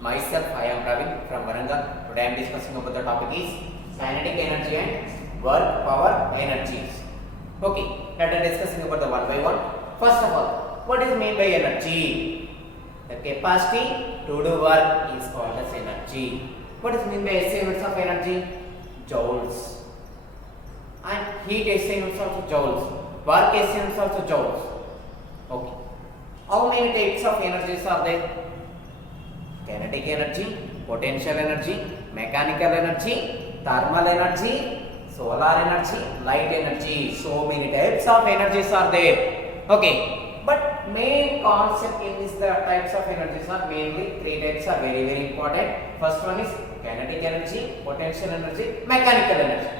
Myself, I am Praveen from Warangal. Today I am discussing about the topic is kinetic energy and work power energies. Okay, let us discussing about the one by one. First of all, what is meant by energy? The capacity to do work is called as energy. What is meant by SI units of energy? Joules. And heat SI units also joules. Work SI units also joules. Okay. How many types of energies are there? Kinetic energy, potential energy, mechanical energy, thermal energy, solar energy, light energy. So many types of energies are there. Okay, but main concept in this the types of energies are mainly three types are very important. First one is kinetic energy, potential energy, mechanical energy.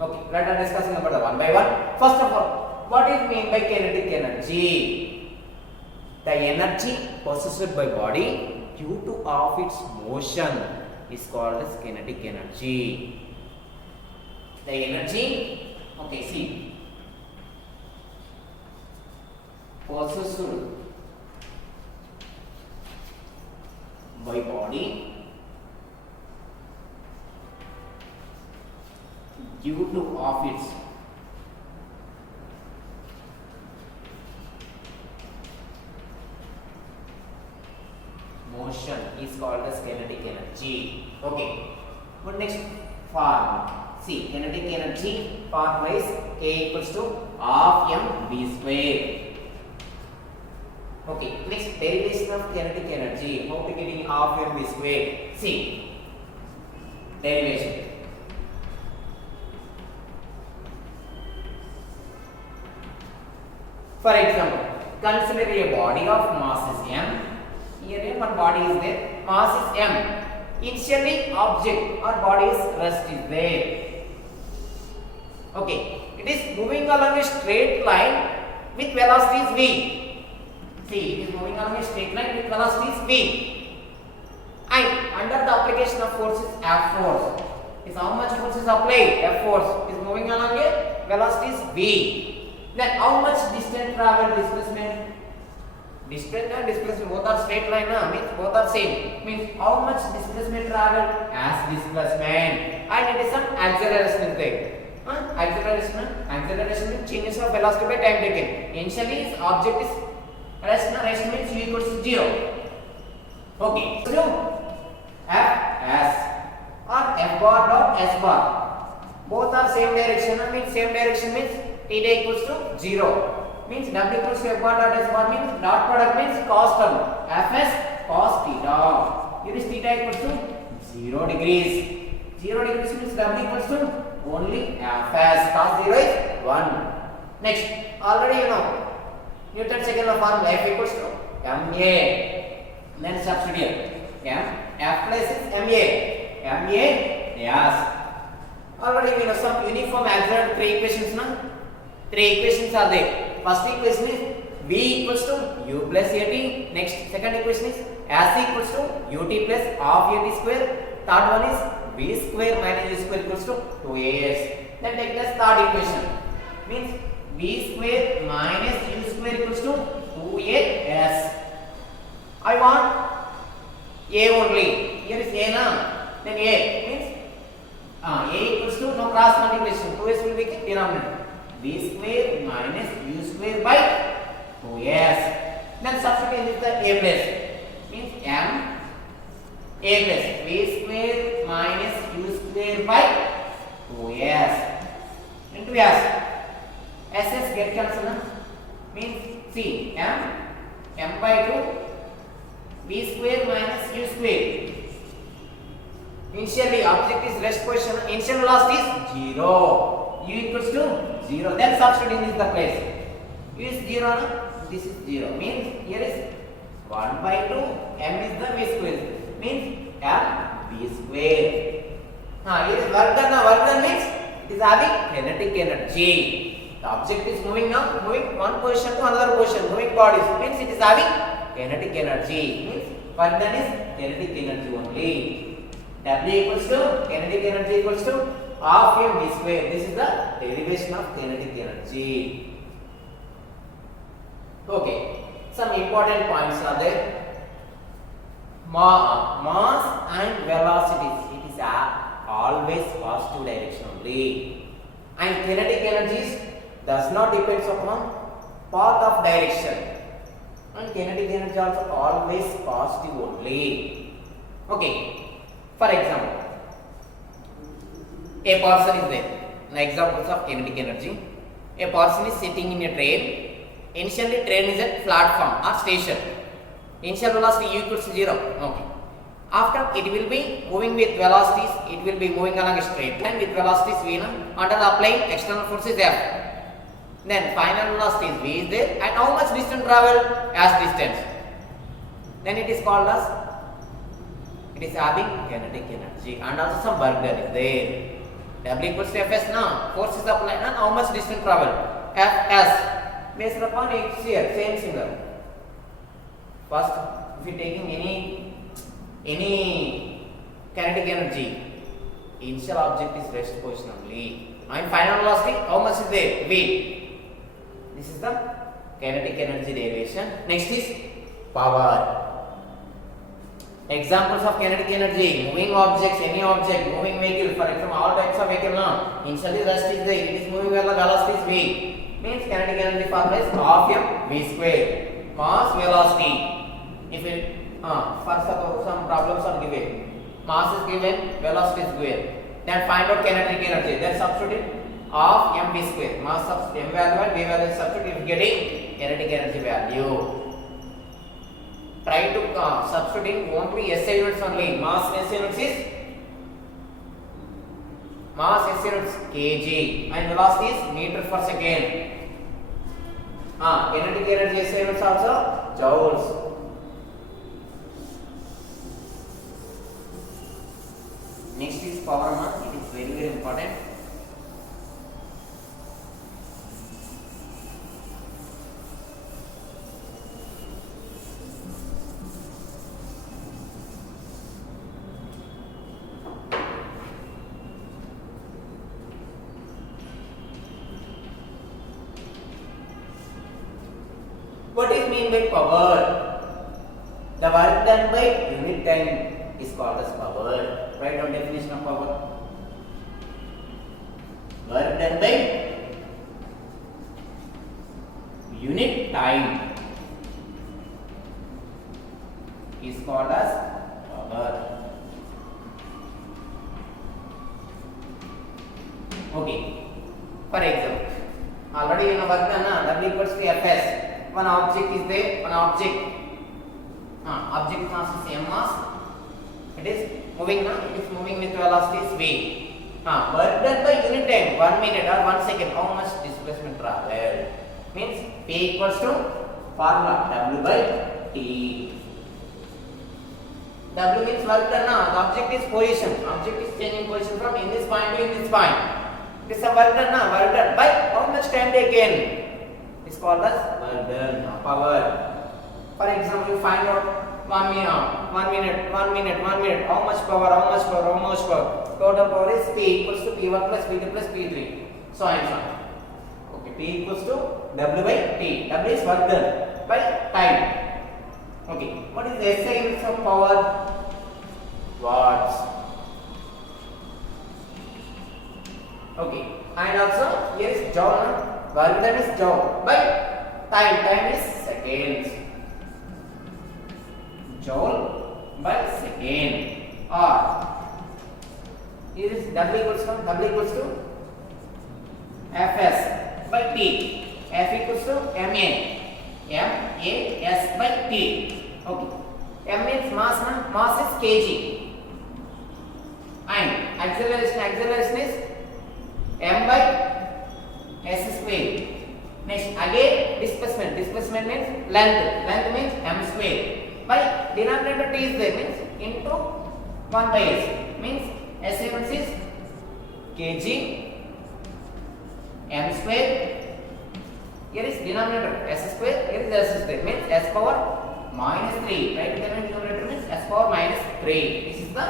Okay, let us discussing about the one by one. First of all, what is meant by kinetic energy? The energy possessed by body due to of its motion is called as kinetic energy. The energy, okay, see, possessed by body due to of its motion is called as kinetic energy. Okay. What next? Form. See, kinetic energy form wise K equals to half mv square. Okay. Next, derivation of kinetic energy. How to getting half mv square? See, derivation. For example, consider a body of mass is m. Here one body is there, mass is m. Initially object or body's rest is there. Okay, it is moving along a straight line with velocities v. See, it is moving along a straight line with velocities v. And under the application of force is F force. Is how much force is applied? F force is moving along a velocities v. Then how much distance travel displacement? Distance and displacement both are straight line, means both are same. Means how much displacement travel as displacement, and it is an acceleration thing. Acceleration means changes of velocity by time taken. Initially, its object is rest means u equals to 0. Okay, so F S or F bar dot S bar, both are same direction. Means same direction means theta equals to 0. Means W equals to F bar dot S bar means dot product means cos term. Fs cos theta. Here is theta equals to 0 degrees. 0 degrees means W equals to only Fs. Cos 0 is 1. Next, already you know Newton's second law formula F equals to ma. Then substitute F plus is ma. Yes. Already we know some uniform algebra three equations. Three equations are there. First equation is v equals to u plus at. Next, second equation is as equals to ut plus half at square. Third one is v square minus u square equals to 2as. Then take this third equation. Means v square minus u square equals to 2as. I want a only. Here is a now. Then a means a equals to no cross multiplication. 2s will be denominator. V square minus u square by 2s. Then substitute with the a plus. Means m a plus v square minus u square by 2s into s. S get cancelled. Means see m by 2 v square minus u square. Initially object is rest position. Initial velocity is 0. U equals to 0. Then substitute in the place. U is 0. No? This is 0. Means here is 1 by 2. M is the v square. Means m v square. Here is work done. Work done means it is having kinetic energy. The object is moving now, moving one position to another position, moving bodies. Means it is having kinetic energy. Means work done is kinetic energy only. W equals to kinetic energy equals to half mv square. This is the derivation of kinetic energy. Okay, some important points are there. mass and velocities, it is always positive direction only. And kinetic energies does not depends upon path of direction, and kinetic energy also always positive only. Okay, for example, a person is there. Examples of kinetic energy: a person is sitting in a train. Initially train is at platform or station. Initial velocity u equals to 0. Okay, after it will be moving with velocities, it will be moving along a straight line with velocities v naught. Under the applying external forces F, then final velocity is v is there, and how much distance travel? As distance. Then it is called as, it is having kinetic energy, and also some work done is there. W equals to Fs now, force is applied, and how much distance travel? Fs based upon H here, same finger. First, if you taking any kinetic energy, initial object is rest position only, and final velocity how much is there? V. This is the kinetic energy derivation. Next is power. Examples of kinetic energy: moving objects, any object, moving vehicle. For example, all types of vehicle now, initially rest is there, it is moving where the velocity is v. Means kinetic energy formula is half m v square. Mass, velocity. If it for some problems are given, mass is given, velocity is given, then find out kinetic energy. Then substitute half m v square. Mass of m value and v value substitute, if getting kinetic energy value. Try to substituting only SI units only. Mass SI units is kg, and velocity is meter per second. Kinetic energy SI units also joules. Next is power mass. It is very important. What is mean by power? The work done by unit time is called as power. Write down definition of power. Work done by unit time is called as power. Okay. For example, already you know work done na, W equals to Fs. One object is there, one object mass is m mass. It is moving now, it is moving with velocity is v. Work done by unit time, 1 minute or 1 second, how much displacement travel? Means P equals to formula W by T. W means work done now, the object is position, object is changing position from in this point to in this point. It is a work done now, work done by how much time taken? Is called as work done, power. For example, you find out 1 minute, how much power? Total power is P equals to P1 plus P2 plus P3. So on. Okay, P equals to W by T. W is work done by time. Okay, what is the SI units of power? Watts. Okay, and also here is joule. Work done is joule by time. Time is seconds. Joule by second. Or here is W equals to Fs by T. F equals to Ma S by T. Okay. M means mass is kg. And acceleration is m by s square. Next again displacement means length means m square. By denominator T is there, means into 1 by s, means S units is kg m square. Here is denominator s square, here is s square, means s power minus 3. Right, denominator means s power minus 3. This is the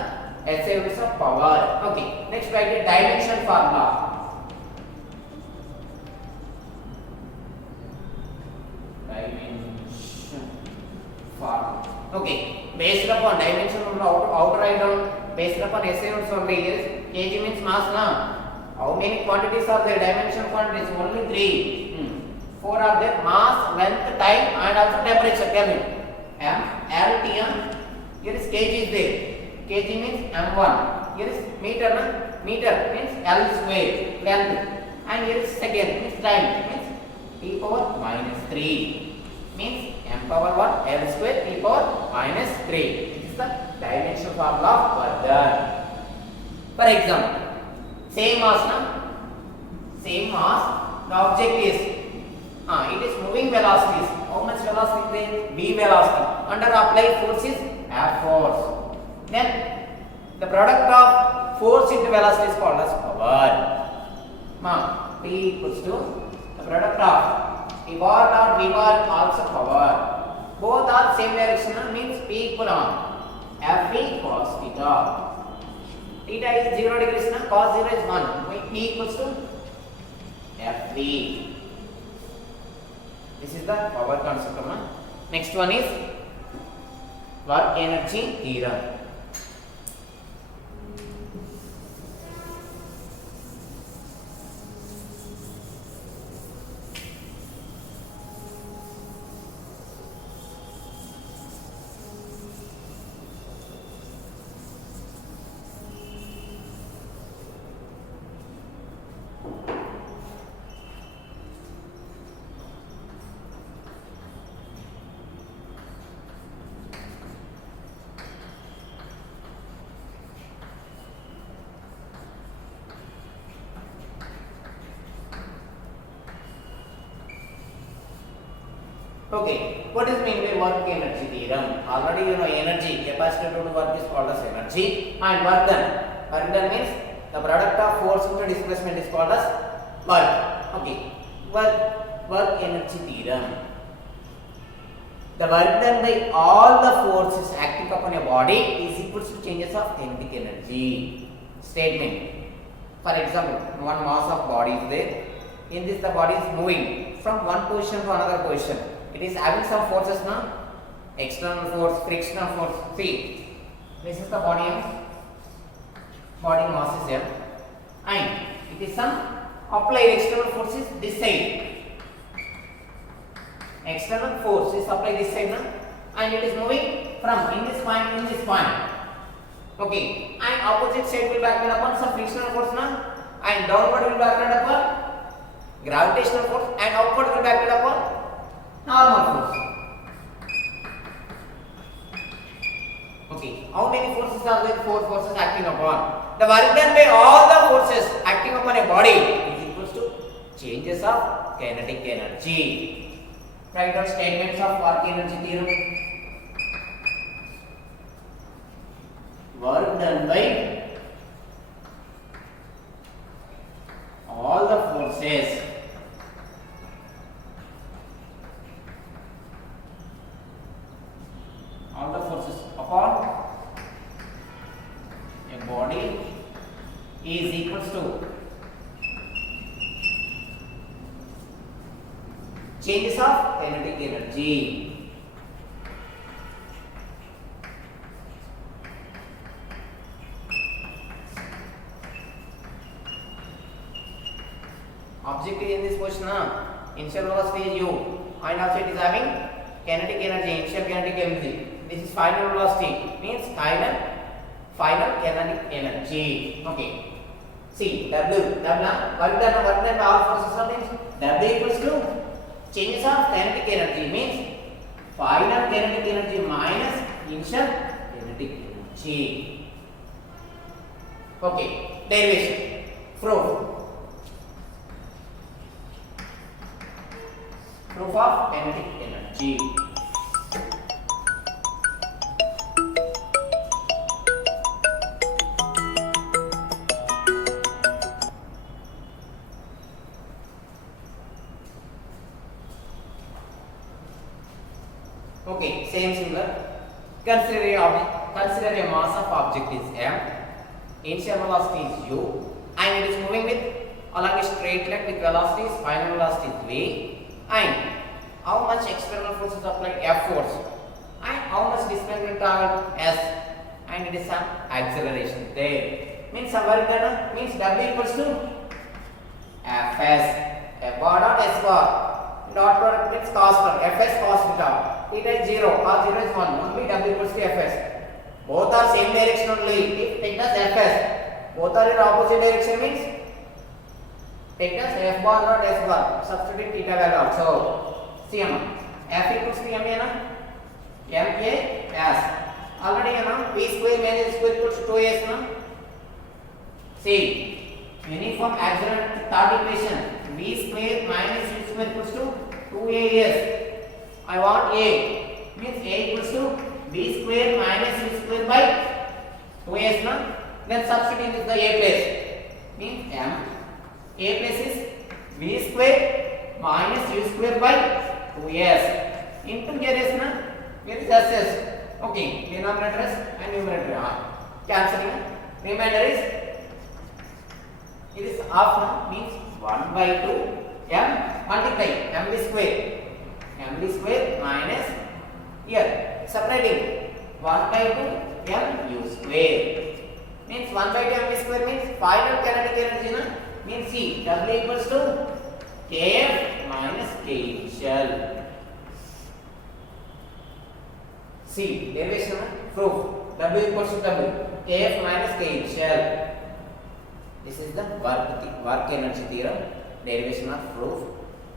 SI units of power. Okay, next write the dimension formula. Dimension formula. Okay, based upon dimension of outer item, based upon SI units only. Yes, kg means mass na. How many quantities are there? Dimension quantities only 3. 4 are there: mass, length, time, and also temperature. Kelvin. M, L, T, M. Here is kg is there. Kg means M1. Here is meter na. Meter means L square length. And here is second means time means T power minus 3 means M power 1 L square T power minus 3. This is the dimension formula of work done. For example, same mass na, same mass, the object is it is moving velocities. How much velocity there? V velocity. Under applied force is F force. Then the product of force into velocity is called as power. P equals to the product of T bar or V bar also power. Both are same direction means P equal to F cos theta. Theta is 0 degrees na, cos 0 is 1. P equals to F. This is the power concept. Next one is work energy theorem. Okay, what is mean by work energy theorem? Already you know energy, capacity to do work is called as energy, and work done. Work done means the product of force into displacement is called as work. Okay, work energy theorem. The work done by all the forces acting upon a body is equal to changes of kinetic energy. Statement. For example, one mass of body is there. In this, the body is moving from one position to another position. It is having some forces now. External force, frictional force. See, this is the body mass is here, and it is some applied external force is this side. External force is applied this side now, and it is moving from in this point. Okay, and opposite side will be acted upon some frictional force now, and downward will be acted upon gravitational force, and upward will be acted upon normal force. Okay, how many forces are there? 4 forces acting upon. The work done by all the forces acting upon a body is equals to changes of kinetic energy. Write down statements of work energy theorem. Work done by all the forces upon a body is equals to changes of kinetic energy. Object is in this position initial velocity is u, and also it is having kinetic energy, initial kinetic energy. This is final velocity, means final kinetic energy. Okay. See, W work done by all forces means W equals to changes of kinetic energy, means final kinetic energy minus initial kinetic energy. Okay. Derivation. Proof of kinetic energy. Okay, same similar. Consider a mass of object is m, initial velocity is u, and it is moving with along a straight line with velocities, final velocity is v, and how much external force is applied? F force, and how much distance will travel? S. And it is some acceleration there. Means somewhere means W equals to Fs. F bar dot S bar. Dot product means cos term. Fs cos theta. Theta is 0. Cos 0 is 1. Only W equals to Fs. Both are same direction only. If take as Fs. Both are in opposite direction means take as F bar dot S bar. Substitute theta value also. See F equals to M A S. Already V square minus square equals to 2S See, uniform accelerated third equation. V square minus U square equals to 2AS. I want A. Means A equals to V square minus U square by 2AS Then substitute in the A place. Means M. A place is V square minus U square by 2S. Into here is here is SS. Okay, denominator is and numerator cancelling. Remainder is it is half means 1 by 2 m multiply mv square minus here separating 1 by 2 m u square means 1 by 2 mv square means final kinetic energy means C W equals to kf minus k initial. C derivation proof W equals to W kf minus k initial. This is the work energy theorem derivation of proof.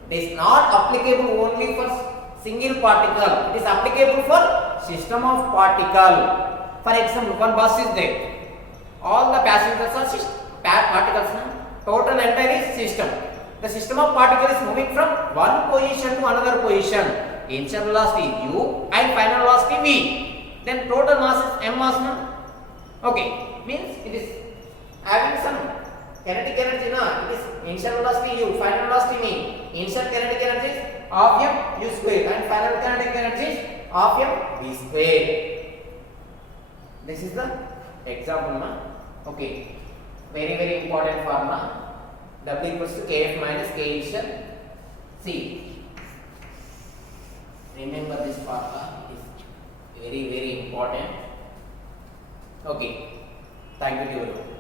It is not applicable only for single particle. It is applicable for system of particle. For example, one bus is there. All the passengers are particles. Total entire is system. The system of particle is moving from one position to another position. Initial velocity u and final velocity v. Then total mass is m mass. Okay, means it is having some kinetic energy. It is initial velocity u, final velocity v. Initial kinetic energy is half m u square and final kinetic energy is half m v square. This is the example. Okay, very important formula. W equals to kf minus k initial. See. Remember this formula, it is very important. Okay, thank you.